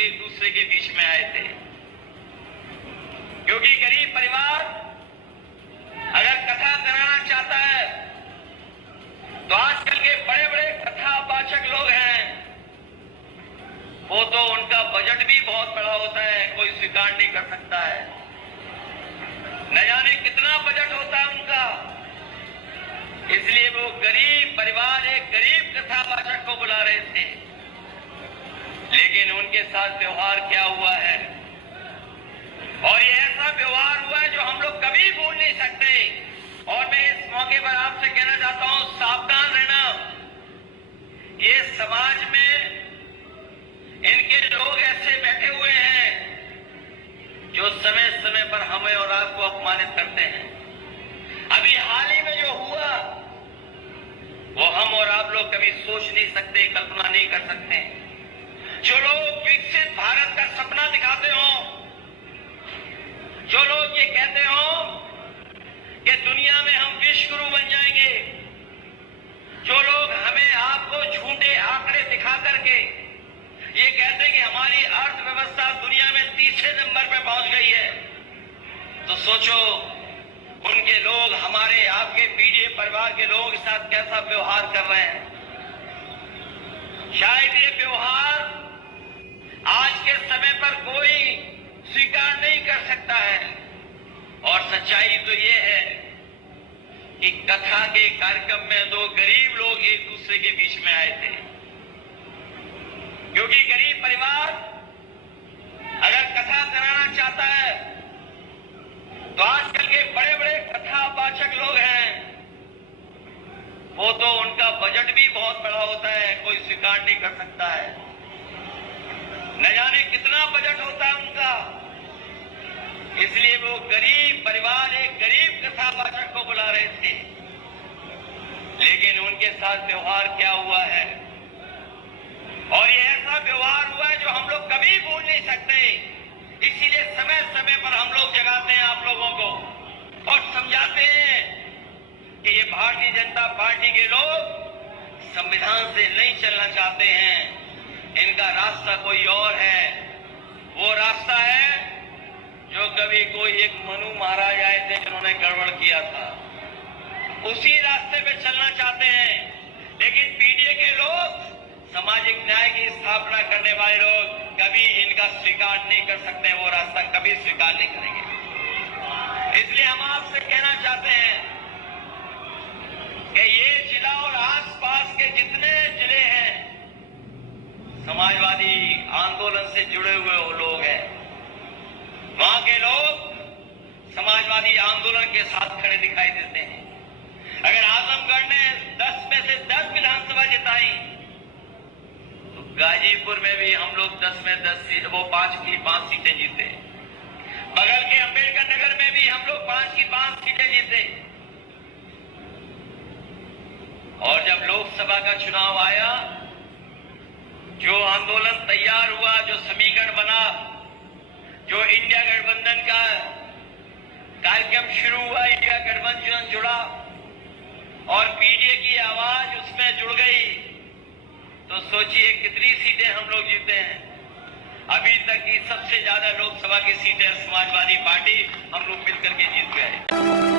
एक दूसरे के बीच में आए थे, क्योंकि गरीब परिवार अगर कथा कराना चाहता है तो आजकल के बड़े बड़े कथावाचक लोग हैं, वो तो उनका बजट भी बहुत बड़ा होता है, कोई स्वीकार नहीं कर सकता है। न जाने कितना बजट होता है उनका, इसलिए वो गरीब परिवार एक गरीब कथावाचक को बुला रहे थे। लेकिन उनके साथ व्यवहार क्या हुआ है, और ये ऐसा व्यवहार हुआ है जो हम लोग कभी भूल नहीं सकते। और मैं इस मौके पर आपसे कहना चाहता हूं, सावधान रहना। ये समाज में इनके लोग ऐसे बैठे हुए हैं जो समय समय पर हमें और आपको अपमानित करते हैं। अभी हाल ही में जो हुआ वो हम और आप लोग कभी सोच नहीं सकते, कल्पना नहीं कर सकते। जो लोग विकसित भारत का सपना दिखाते हो, जो लोग ये कहते हो कि दुनिया में हम विश्व गुरु बन जाएंगे, जो लोग हमें आपको झूठे आंकड़े दिखा करके ये कहते हैं कि हमारी अर्थव्यवस्था दुनिया में तीसरे नंबर पर पहुंच गई है, तो सोचो उनके लोग हमारे आपके पीढ़ी परिवार के लोगों के साथ कैसा व्यवहार कर रहे हैं। शायद ये व्यवहार आज के समय पर कोई स्वीकार नहीं कर सकता है। और सच्चाई तो ये है कि कथा के कार्यक्रम में दो गरीब लोग एक दूसरे के बीच में आए थे, क्योंकि गरीब परिवार अगर कथा कराना चाहता है तो आजकल के बड़े बड़े कथावाचक लोग हैं, वो तो उनका बजट भी बहुत बड़ा होता है, कोई स्वीकार नहीं कर सकता है। न जाने कितना बजट होता है उनका, इसलिए वो गरीब परिवार एक गरीब कथावाचक को बुला रहे थे। लेकिन उनके साथ व्यवहार क्या हुआ है, और ये ऐसा व्यवहार हुआ है जो हम लोग कभी भूल नहीं सकते। इसीलिए समय समय पर हम लोग जगाते हैं आप लोगों को और समझाते हैं कि ये भारतीय जनता पार्टी के लोग संविधान से नहीं चलना चाहते हैं, इनका रास्ता कोई और है। वो रास्ता है जो कभी कोई एक मनु महाराज आए थे जिन्होंने गड़बड़ किया था, उसी रास्ते पे चलना चाहते हैं। लेकिन पीडीए के लोग, सामाजिक न्याय की स्थापना करने वाले लोग कभी इनका स्वीकार नहीं कर सकते, वो रास्ता कभी स्वीकार नहीं करेंगे। इसलिए हम आपसे कहना चाहते हैं कि ये जिला और आसपास के जितने जिले हैं, समाजवादी आंदोलन से जुड़े हुए वो लोग हैं, वहां के लोग समाजवादी आंदोलन के साथ खड़े दिखाई देते हैं। अगर आजमगढ़ ने 10 में से 10 विधानसभा जिताई, गाजीपुर में भी हम लोग 10 में 10 सीट, वो 5 की 5 सीटें जीते। बगल के अंबेडकर नगर में भी हम लोग 5 की 5 सीटें जीते। और जब लोकसभा का चुनाव आया, जो आंदोलन तैयार हुआ, जो समीकरण बना, जो इंडिया गठबंधन का कार्यक्रम शुरू हुआ, इंडिया गठबंधन जुड़ा और पीडीए की आवाज उसमें जुड़ गई, तो सोचिए कितनी सीटें हम लोग जीते हैं। अभी तक की सबसे ज्यादा लोकसभा की सीटें समाजवादी पार्टी हम लोग मिलकर के जीत गए।